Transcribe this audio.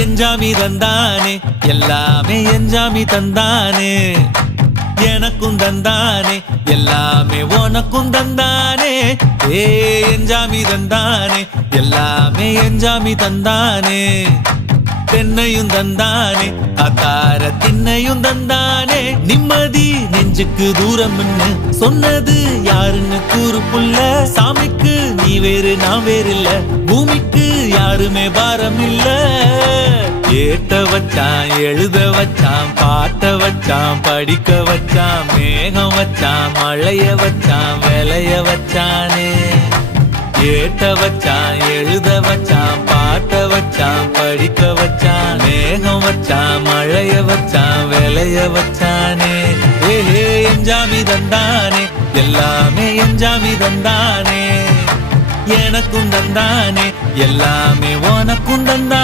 எஞ்சாமி தந்தானே எல்லாமே எஞ்சாமி தந்தானே எனக்கும் தந்தானே எல்லாமே உனக்கும் தந்தானே ஏ எஞ்சாமி தந்தானே எல்லாமே எஞ்சாமி தந்தானே தென்னையும் தந்தானே அத்தார திண்ணையும் தந்தானே நிம்மதி நெஞ்சுக்கு தூரம் சொன்னது யாருன்னு கூறு புள்ள சாமிக்கு நீ வேறு நான் வேறு இல்ல பூமிக்கு யாருமே பாரம் இல்ல ஏத்த வச்சான் எழுத வச்சான் பாட்ட வச்சான் படிக்க வச்சான் மேகம் வச்சான் மழைய வச்சான் விளைய வச்சானே ஏத்த வச்சான் எழுத வச்சான் பாட்ட வச்சான் படிக்க வச்சான் மேகம் வச்சான் மழைய வச்சான் விளைய வச்சானே ஏஹே எஞ்சாமி தந்தானே எல்லாமே எஞ்சாமி தந்தானே எனக்கும் தந்தானே எல்லாமே உனக்கும் தந்தானே